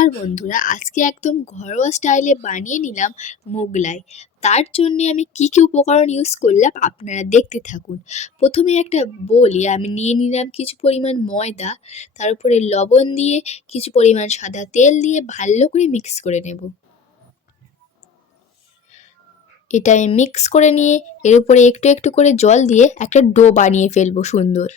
নমস্কার বন্ধুরা, আজকে একদম ঘরোয়া স্টাইলে বানিয়ে নিলাম মোগলাই। তার জন্য আমি কি কি উপকরণ ইউজ করলাম আপনারা দেখতে থাকুন। প্রথমে একটা বোলে আমি নিয়ে নিলাম কিছু পরিমাণ ময়দা, তার উপরে লবণ দিয়ে কিছু পরিমাণ সাদা তেল দিয়ে ভালো করে মিক্স করে নেব। এটা আমি মিক্স করে নিয়ে এর উপরে একটু একটু করে জল দিয়ে একটা ডো বানিয়ে ফেলবো সুন্দর।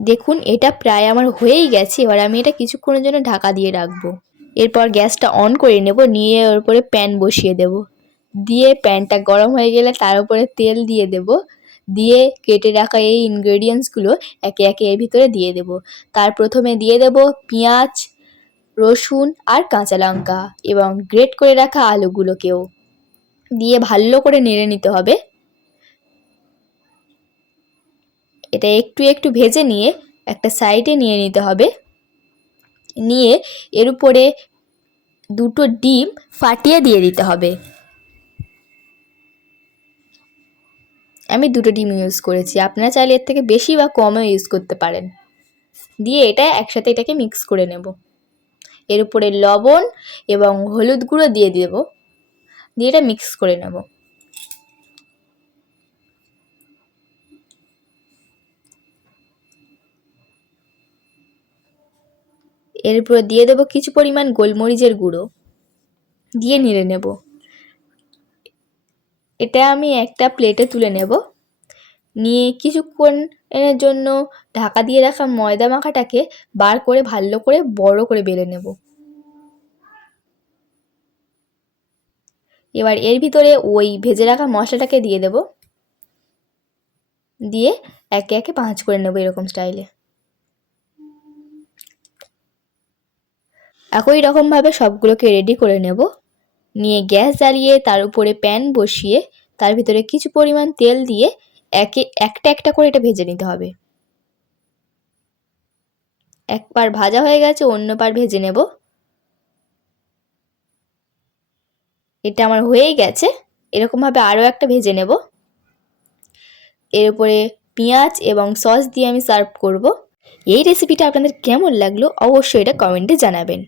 দেখুন এটা প্রায় আমার হয়েই গেছে। এবার আমি এটা কিছুক্ষণের জন্য ঢাকা দিয়ে রাখবো। এরপর গ্যাসটা অন করে নেব, নিয়ে ওর উপরে প্যান বসিয়ে দেব। দিয়ে প্যানটা গরম হয়ে গেলে তার উপরে তেল দিয়ে দেব। দিয়ে কেটে রাখা এই ইনগ্রেডিয়েন্টসগুলো একে একে এর ভিতরে দিয়ে দেব। তার প্রথমে দিয়ে দেব পেঁয়াজ, রসুন আর কাঁচা লঙ্কা এবং গ্রেট করে রাখা আলুগুলোকেও দিয়ে ভালো করে নেড়ে নিতে হবে। এটা একটু একটু ভেজে নিয়ে একটা সাইডে নিয়ে নিতে হবে। নিয়ে এর উপরে দুটো ডিম ফাটিয়ে দিয়ে দিতে হবে। আমি দুটো ডিম ইউজ করেছি, আপনারা চাইলে এর থেকে বেশি বা কমও ইউজ করতে পারেন। দিয়ে এটা একসাথে এটাকে মিক্স করে নেব। এর উপরে লবণ এবং হলুদ গুঁড়ো দিয়ে দেব, দিয়ে এটা মিক্স করে নেব। এর উপরে দিয়ে দেব কিছু পরিমাণ গোলমরিচের গুঁড়ো, দিয়ে নেড়ে নেব। এটা আমি একটা প্লেটে তুলে নেব। নিয়ে কিছুক্ষণের জন্য ঢাকা দিয়ে রাখা ময়দা মাখাটাকে বার করে ভালো করে বড় করে বেলে নেব। এবার এর ভিতরে ওই ভেজে রাখা মশলাটাকে দিয়ে দেব, দিয়ে একে একে ভাঁজ করে নেব এরকম স্টাইলে। একই রকমভাবে সবগুলোকে রেডি করে নেব। নিয়ে গ্যাস জ্বালিয়ে তার উপরে প্যান বসিয়ে তার ভিতরে কিছু পরিমাণ তেল দিয়ে একটা একটা করে এটা ভেজে নিতে হবে। এক পার ভাজা হয়ে গেছে, অন্য পার ভেজে নেব। এটা আমার হয়েই গেছে। এরকমভাবে আরও একটা ভেজে নেব। এর উপরে পেঁয়াজ এবং সস দিয়ে আমি সার্ভ করব। এই রেসিপিটা আপনাদের কেমন লাগলো অবশ্যই এটা কমেন্টে জানাবেন।